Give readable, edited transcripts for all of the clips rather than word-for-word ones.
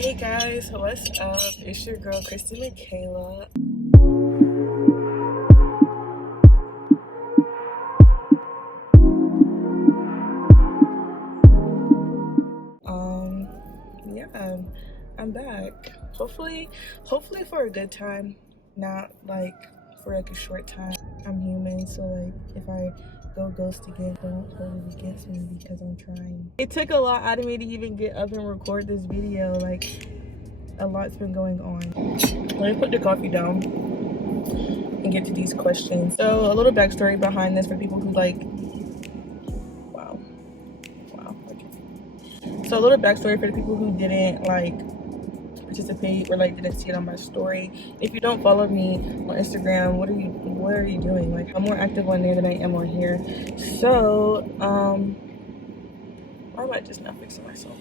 Hey guys, what's up? It's your girl Christy Michaela. Yeah, I'm back. Hopefully for a good time, not like for like a short time. I'm human, so like if I go ghost again, don't hold it against me because I'm trying. It took a lot out of me to even get up and record this video. Like a lot's been going on. Let me put the coffee down and get to these questions. So a little backstory behind this for people who like, wow, okay. So a little backstory for the people who didn't like participate or like didn't see it on my story. If you don't follow me on Instagram, what are you doing? Like I'm more active on there than I am on here. So why am I just not fixing myself?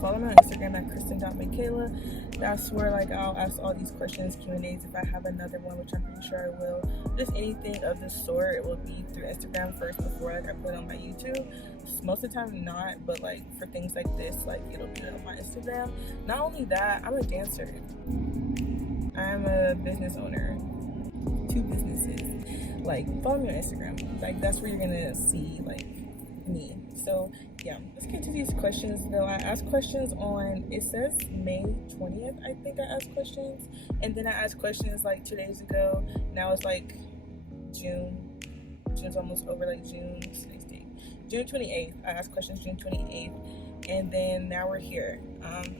Follow me on Instagram at kristen.michaela. That's where like I'll ask all these questions, Q&As if I have another one, which I'm pretty sure I will. Just anything of the sort, it will be through Instagram first before like I put it on my YouTube. Most of the time not, but like for things like this, like it'll be on my Instagram. Not only that, I'm a dancer. I'm a business owner. 2 businesses. Like follow me on Instagram. Like that's where you're gonna see like me. So yeah, let's get to these questions though. I asked questions on, it says May 20th, I think I asked questions, and then I asked questions like 2 days ago. Now it's like June's almost over, like June 28th. I asked questions June 28th, and then now we're here.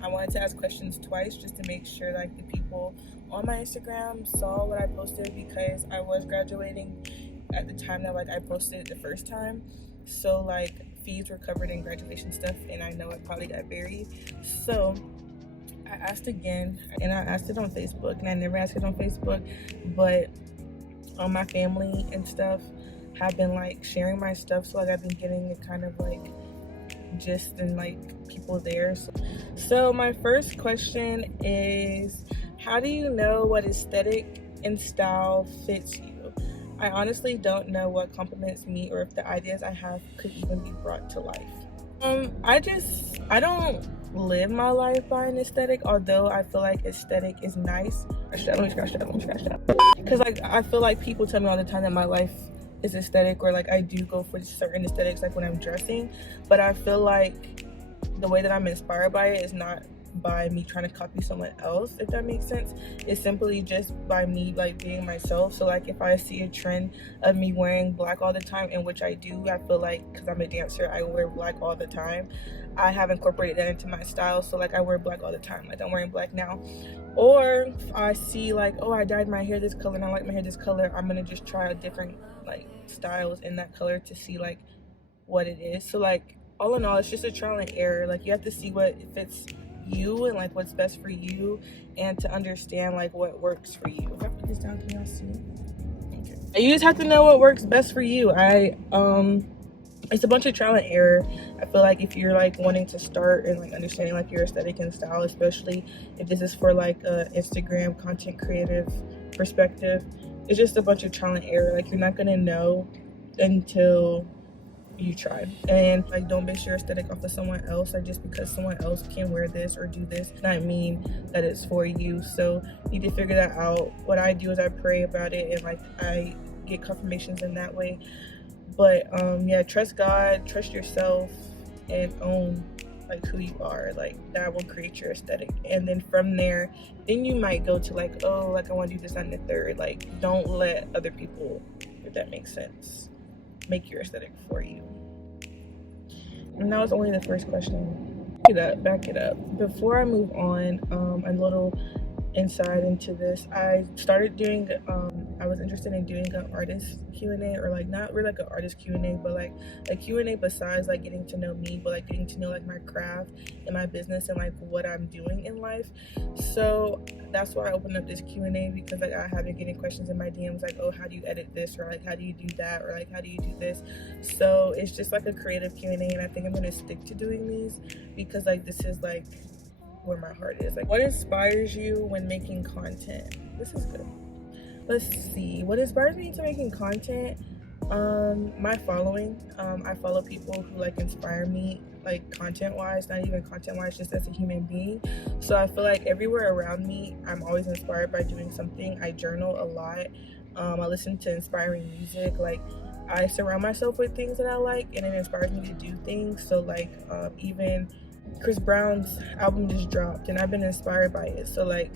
I wanted to ask questions twice just to make sure like the people on my Instagram saw what I posted, because I was graduating at the time that like I posted it the first time. So like fees were covered in graduation stuff, and I know it probably got buried. So I asked again, and I asked it on Facebook, and I never asked it on Facebook, but my family and stuff have been like sharing my stuff, so like I've been getting a kind of like gist and like people there. So my first question is, how do you know what aesthetic and style fits you? I honestly don't know what compliments me or if the ideas I have could even be brought to life. I don't live my life by an aesthetic, although I feel like aesthetic is nice. Let me scratch that. Because like I feel like people tell me all the time that my life is aesthetic, or like I do go for certain aesthetics like when I'm dressing, but I feel like the way that I'm inspired by it is not by me trying to copy someone else, if that makes sense. It's simply just by me like being myself. So like if I see a trend of me wearing black all the time, in which I do, I feel like because I'm a dancer I wear black all the time, I have incorporated that into my style. So like I wear black all the time, like I'm wearing black now. Or if I see like, oh, I dyed my hair this color and I like my hair this color, I'm gonna just try a different like styles in that color to see like what it is. So like all in all, it's just a trial and error. Like you have to see what fits you and like what's best for you, and to understand like what works for you. If I put this down, can y'all see? Okay. You just have to know what works best for you. It's a bunch of trial and error. I feel like if you're like wanting to start and like understanding like your aesthetic and style, especially if this is for like a Instagram content creative perspective, it's just a bunch of trial and error. Like you're not gonna know until you try. And like don't base your aesthetic off of someone else. Like just because someone else can wear this or do this does not mean that it's for you. So you need to figure that out. What I do is I pray about it, and like I get confirmations in that way. But yeah, trust God, trust yourself, and own like who you are. Like that will create your aesthetic, and then from there then you might go to like, oh, like I want to do this on the third. Like don't let other people, if that makes sense, make your aesthetic for you. And that was only the first question. Back it up. Before I move on, a little insight into this. I started doing I was interested in doing an artist Q&A, or like not really like an artist Q&A, but like a Q&A besides like getting to know me, but like getting to know like my craft and my business and like what I'm doing in life. So that's why I opened up this Q&A, because like I have been getting questions in my DMs like, oh, how do you edit this, or like how do you do that, or like how do you do this. So it's just like a creative Q&A, and I think I'm gonna stick to doing these because like this is like where my heart is. Like, what inspires you when making content? This is good. Let's see. What inspires me to making content? My following. I follow people who like inspire me like content wise, not even content wise, just as a human being. So I feel like everywhere around me, I'm always inspired by doing something. I journal a lot. I listen to inspiring music. Like, I surround myself with things that I like, and it inspires me to do things. So like, even Chris Brown's album just dropped, and I've been inspired by it. So like,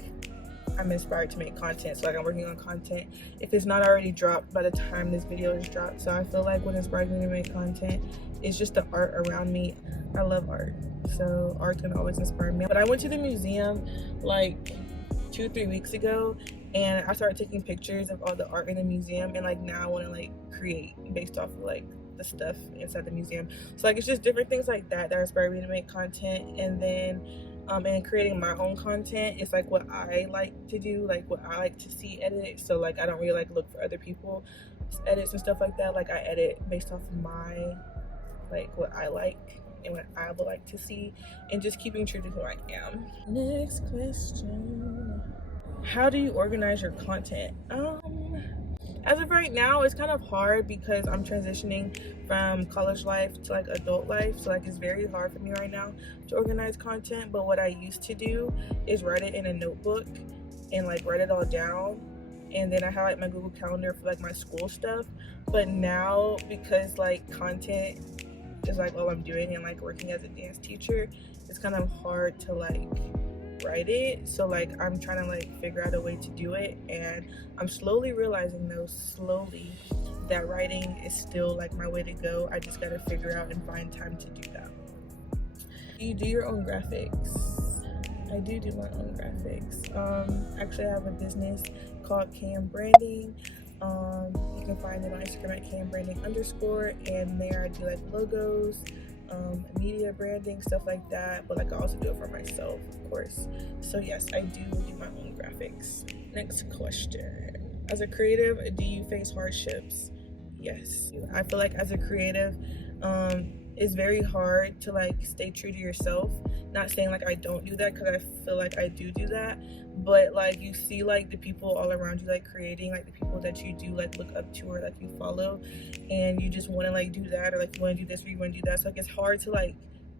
I'm inspired to make content. So like, I'm working on content if it's not already dropped by the time this video is dropped. So I feel like what inspires me to make content is just the art around me. I love art, so art's gonna always inspire me. But I went to the museum like 2-3 weeks ago, and I started taking pictures of all the art in the museum, and like now I want to like create based off of like the stuff inside the museum. So like, it's just different things like that that inspire me to make content. And then and creating my own content is like what I like to do, like what I like to see edited. So like, I don't really like look for other people's edits and stuff like that. Like, I edit based off of my, like, what I like and what I would like to see, and just keeping true to who I am. Next question: how do you organize your content? As of right now, it's kind of hard because I'm transitioning from college life to like adult life. So like, it's very hard for me right now to organize content. But what I used to do is write it in a notebook and like write it all down. And then I have like my Google Calendar for like my school stuff. But now, because like content is like all I'm doing, and like working as a dance teacher, it's kind of hard to like write it. So like, I'm trying to like figure out a way to do it, and I'm slowly realizing though, that writing is still like my way to go. I just gotta figure out and find time to do that. Do you do your own graphics? I do my own graphics. Actually, I have a business called KM Branding. You can find it on Instagram at KMBranding_, and there I do like logos, media branding, stuff like that. But like, I also do it for myself, of course. So yes, I do my own graphics. Next question: as a creative, do you face hardships? Yes. I feel like as a creative, it's very hard to like stay true to yourself. Not saying like I don't do that, because I feel like I do that, but like, you see like the people all around you like creating, like the people that you do like look up to or like you follow, and you just want to like do that, or like you want to do this or you want to do that. So like, it's hard to like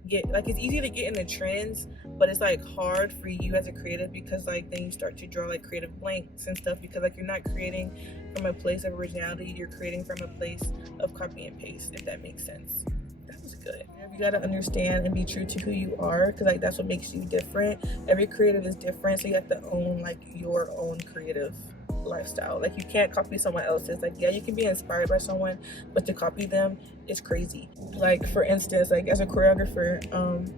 get, like, it's easy to get in the trends, but it's like hard for you as a creative, because like then you start to draw like creative blanks and stuff, because like, you're not creating from a place of originality, you're creating from a place of copy and paste, if that makes sense. That was good. You gotta understand and be true to who you are, because like, that's what makes you different. Every creative is different, so you have to own like your own creative lifestyle. Like, you can't copy someone else's. Like, yeah, you can be inspired by someone, but to copy them is crazy. Like, for instance, like as a choreographer,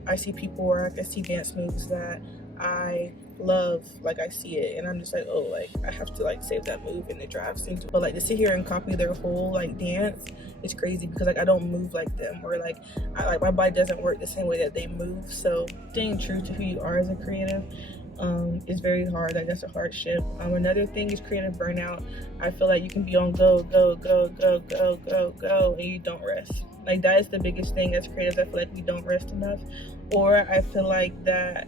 I see people work, I see dance moves that I love, like I see it and I'm just like, oh, like I have to like save that move in the draft scene. But like, to sit here and copy their whole like dance is crazy, because like I don't move like them, or like my body doesn't work the same way that they move. So staying true to who you are as a creative is very hard. Like, that's a hardship. Another thing is creative burnout. I feel like you can be on go, and you don't rest. Like, that is the biggest thing as creatives. I feel like we don't rest enough. Or I feel like that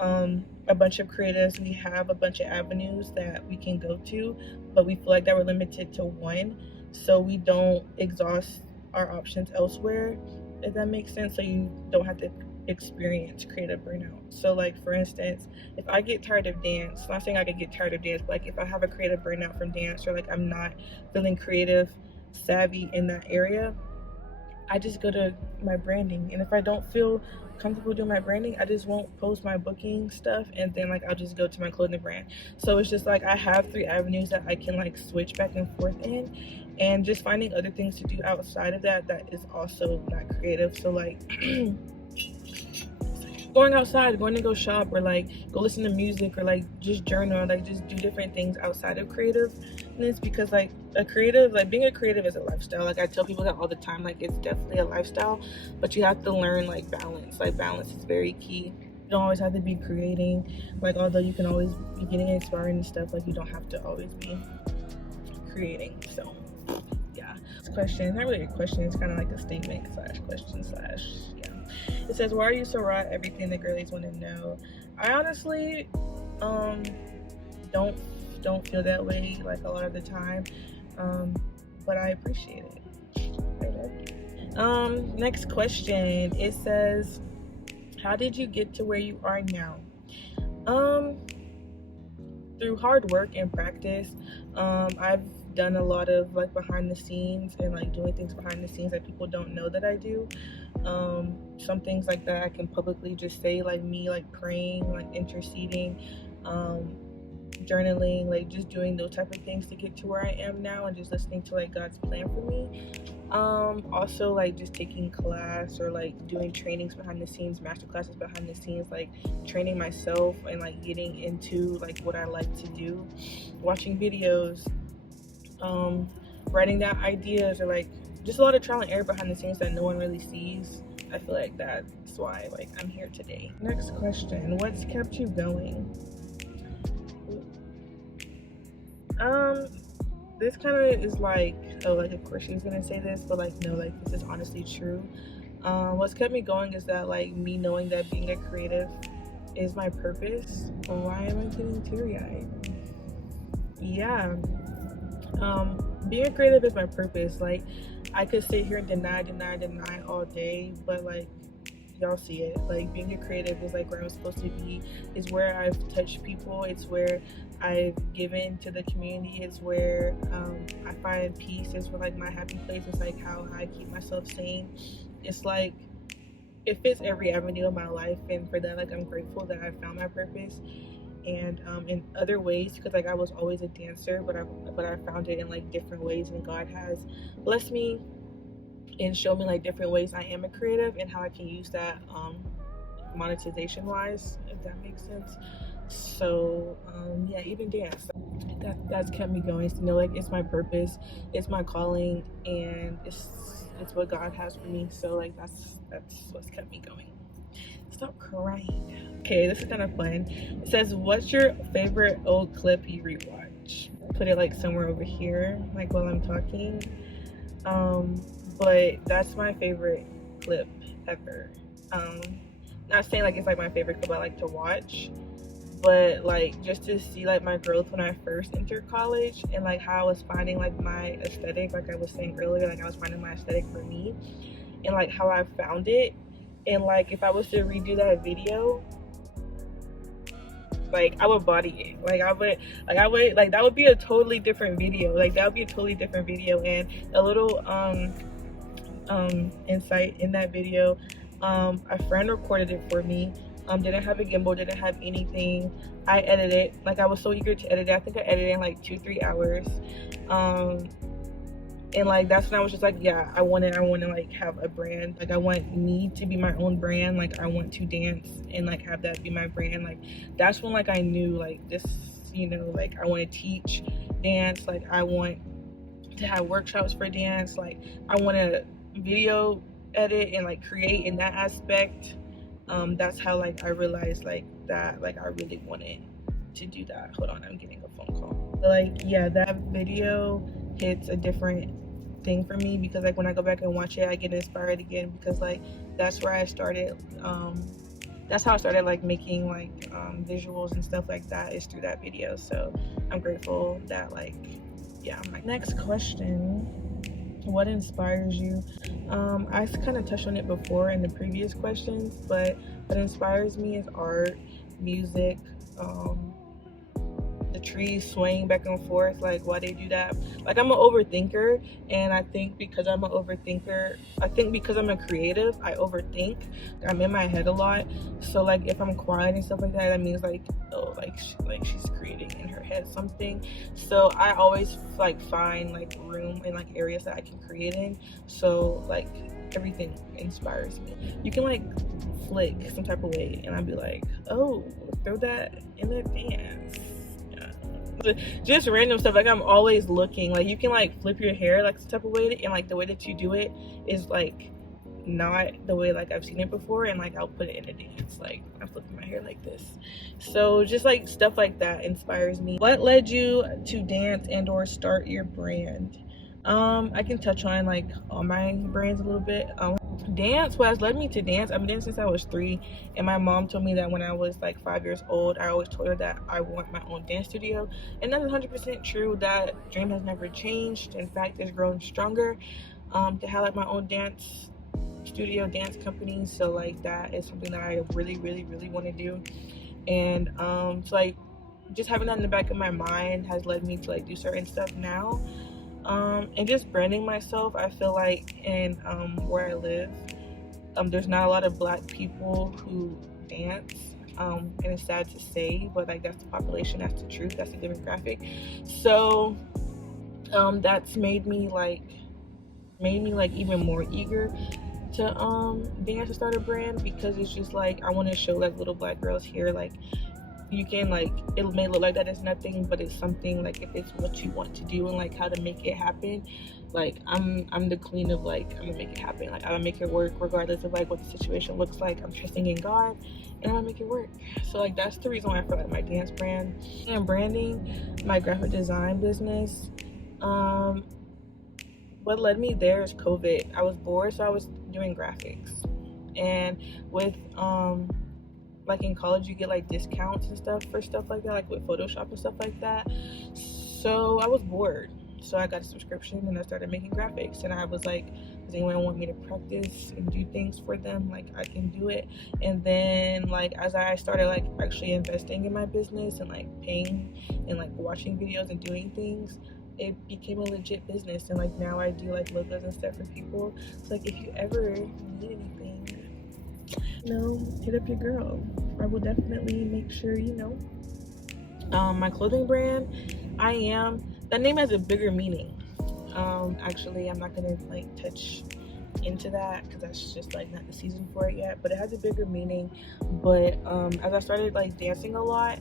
a bunch of creatives, we have a bunch of avenues that we can go to, but we feel like that we're limited to one, so we don't exhaust our options elsewhere, if that makes sense. So you don't have to experience creative burnout. So like, for instance, if I get tired of dance, I'm not saying I could get tired of dance, but like if I have a creative burnout from dance, or like I'm not feeling creative savvy in that area, I just go to my branding. And if I don't feel comfortable doing my branding, I just won't post my booking stuff, and then like I'll just go to my clothing brand. So it's just like I have 3 avenues that I can like switch back and forth in, and just finding other things to do outside of that is also not creative. So like going outside, going to go shop, or like go listen to music, or like just journal, or like just do different things outside of creativeness, because like being a creative is a lifestyle. Like, I tell people that all the time, like it's definitely a lifestyle, but you have to learn like balance. Like, balance is very key. You don't always have to be creating, like although you can always be getting inspiring and stuff, like you don't have to always be creating. So yeah, this question is not really a question, it's kind of like a statement / question / yeah. It says, why are you so raw at everything the girlies want to know? I honestly don't feel that way like a lot of the time, but I appreciate it. I love you. Next question. It says, how did you get to where you are now? Through hard work and practice. I've done a lot of like behind the scenes and like doing things behind the scenes that people don't know that I do. Some things like that I can publicly just say, like me like praying, like interceding, journaling, like just doing those type of things to get to where I am now, and just listening to like God's plan for me. Also like just taking class or like doing trainings behind the scenes, master classes behind the scenes, like training myself and like getting into like what I like to do, watching videos, writing down ideas, or like just a lot of trial and error behind the scenes that no one really sees. I feel like that's why like I'm here today. Next question, what's kept you going? This kind of is like, oh, like of course she was gonna say this, but like no, like this is honestly true. What's kept me going is that like me knowing that being a creative is my purpose. Why am I getting teary-eyed? Yeah. Being a creative is my purpose. Like I could sit here and deny all day, but like y'all see it. Like being a creative is like where I'm supposed to be. It's where I've touched people. It's where I've given to the community. It's where I find peace. It's where like my happy place. It's like how I keep myself sane. It's like it fits every avenue of my life, and for that, like I'm grateful that I found my purpose. And in other ways, because like I was always a dancer, but I found it in like different ways, and God has blessed me and show me like different ways I am a creative and how I can use that monetization wise, if that makes sense. So yeah, even dance, that's kept me going. So, you know, like it's my purpose, it's my calling, and it's what God has for me. So like that's what's kept me going. Stop crying. Okay, this is kind of fun. It says, what's your favorite old clip you rewatch? Put it like somewhere over here, like while I'm talking. But that's my favorite clip ever. Not saying like it's like my favorite clip I like to watch, but like just to see like my growth when I first entered college, and like how I was finding like my aesthetic, like I was saying earlier, like I was finding my aesthetic for me, and like how I found it. And like if I was to redo that video, like I would body it. Like that would be a totally different video. Like that would be a totally different video. And a little insight in that video, a friend recorded it for me. Didn't have a gimbal, didn't have anything. I edited it. Like I was so eager to edit it. I think I edited in like 2-3 hours. And like that's when I was just like, yeah, I want to like have a brand. Like I want me to be my own brand. Like I want to dance and like have that be my brand. Like that's when like I knew like this, you know, like I want to teach dance. Like I want to have workshops for dance. Like I want to video edit and like create in that aspect. That's how like I realized like that like I really wanted to do that. Hold on, I'm getting a phone call. But, like yeah, that video hits a different thing for me, because like when I go back and watch it, I get inspired again, because like that's where I started. That's how I started like making like visuals and stuff like that, is through that video. So I'm grateful that like yeah. Next question, what inspires you? I kind of touched on it before in the previous questions, but what inspires me is art, music, the trees swaying back and forth, like why they do that. Like I'm an overthinker, and I think because I'm a creative, I overthink. I'm in my head a lot, so like if I'm quiet and stuff like that, that means like, oh, like she's creating in her head something. So I always like find like room and like areas that I can create in. So like everything inspires me. You can like flick some type of way, and I'd be like, oh, throw that in the dance. Just random stuff. Like I'm always looking. Like you can like flip your hair like some type of way, and like the way that you do it is like not the way like I've seen it before, and like I'll put it in a dance. Like I'm flipping my hair like this. So just like stuff like that inspires me. What led you to dance and or start your brand? I can touch on like all my brands a little bit. Dance, what has led me to dance, I've been dancing since I was 3, and my mom told me that when I was like 5 years old, I always told her that I want my own dance studio, and that's 100% true. That dream has never changed. In fact, it's grown stronger. to have like my own dance studio, dance company. So like that is something that I really want to do. And so like just having that in the back of my mind has led me to like do certain stuff now. And just branding myself, I feel like in where I live, there's not a lot of Black people who dance, and it's sad to say, but like that's the population, that's the truth, that's the demographic. So that's made me like even more eager to dance and start a brand, because it's just like I want to show like little Black girls here, like you can, like, it may look like that is nothing, but it's something. Like if it's what you want to do and like how to make it happen, like I'm the queen of like I'm gonna make it happen. Like I'm gonna make it work regardless of like what the situation looks like. I'm trusting in God and I'm gonna make it work. So like that's the reason why I feel like my dance brand and branding, my graphic design business. What led me there is COVID. I was bored, so I was doing graphics, and with like in college you get like discounts and stuff for stuff like that, like with Photoshop and stuff like that. So I was bored, so I got a subscription and I started making graphics. And I was like, does anyone want me to practice and do things for them? Like I can do it. And then like as I started like actually investing in my business and like paying and like watching videos and doing things, it became a legit business. And like now I do like logos and stuff for people. So like if you ever need anything, you know, hit up your girl. I will definitely make sure, you know. My clothing brand, that name has a bigger meaning. Actually I'm not gonna like touch into that because that's just like not the season for it yet, but it has a bigger meaning. But as I started like dancing a lot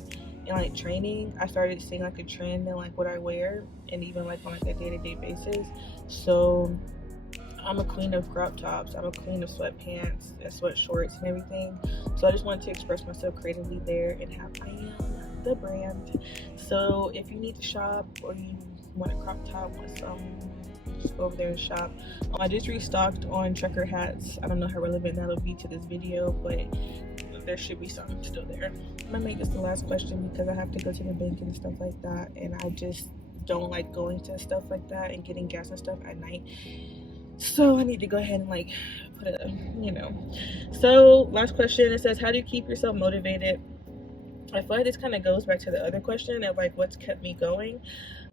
and like training, I started seeing like a trend in like what I wear, and even like on like a day-to-day basis. So I'm a queen of crop tops, I'm a queen of sweatpants and sweat shorts and everything. So I just wanted to express myself creatively there and have I am the brand. So if you need to shop or you want a crop top, want some, just go over there and shop. I just restocked on trucker hats. I don't know how relevant that'll be to this video, but there should be some still there. I'm gonna make this the last question because I have to go to the bank and stuff like that, and I just don't like going to stuff like that and getting gas and stuff at night. So I need to go ahead and like put a, you know. So last question, it says, how do you keep yourself motivated? I feel like this kind of goes back to the other question of like what's kept me going,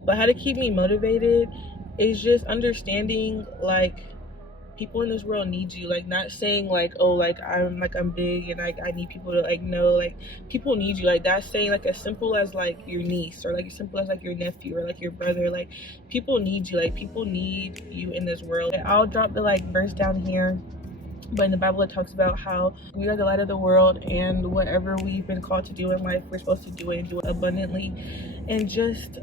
but how to keep me motivated is just understanding like people in this world need you. Like not saying like, oh, like I'm big and like I need people to like know, like people need you. Like that's saying like as simple as like your niece, or like as simple as like your nephew or like your brother. Like people need you. Like people need you in this world. I'll drop the like verse down here, but in the Bible it talks about how we are the light of the world, and whatever we've been called to do in life, we're supposed to do it and do it abundantly, and just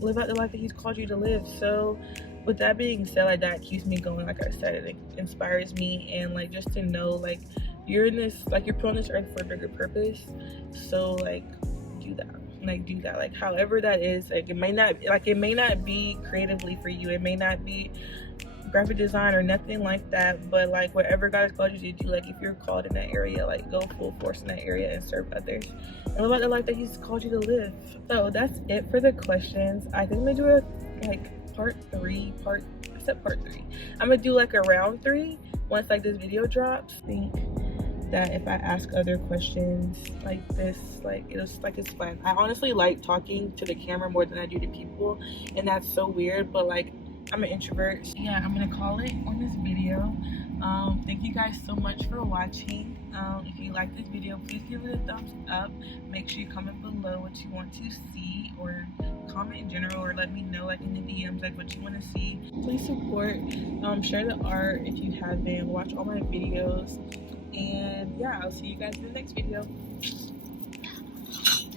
live out the life that he's called you to live. So with that being said, like that keeps me going. Like I said, it inspires me, and like just to know like you're in this, like you're put on this earth for a bigger purpose. So like do that, like however that is. Like it may not be creatively for you, it may not be graphic design or nothing like that, but like whatever God has called you to do, like if you're called in that area, like go full force in that area and serve others and live out the life that he's called you to live. So that's it for the questions. I think I'm gonna do a like part three. I'm gonna do like a round 3 once like this video drops. I think that if I ask other questions like this, like it's fun. I honestly like talking to the camera more than I do to people, and that's so weird, but like I'm an introvert. So yeah, I'm gonna call it on this video. Thank you guys so much for watching. If you like this video, please give it a thumbs up. Make sure you comment below what you want to see, or comment in general, or let me know like in the DMs like what you want to see. Please support, share the art if you haven't, watch all my videos, and yeah, I'll see you guys in the next video.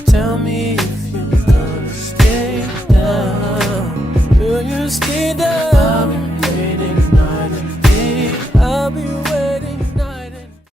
Tell me if you're gonna stay down. Will you stay down?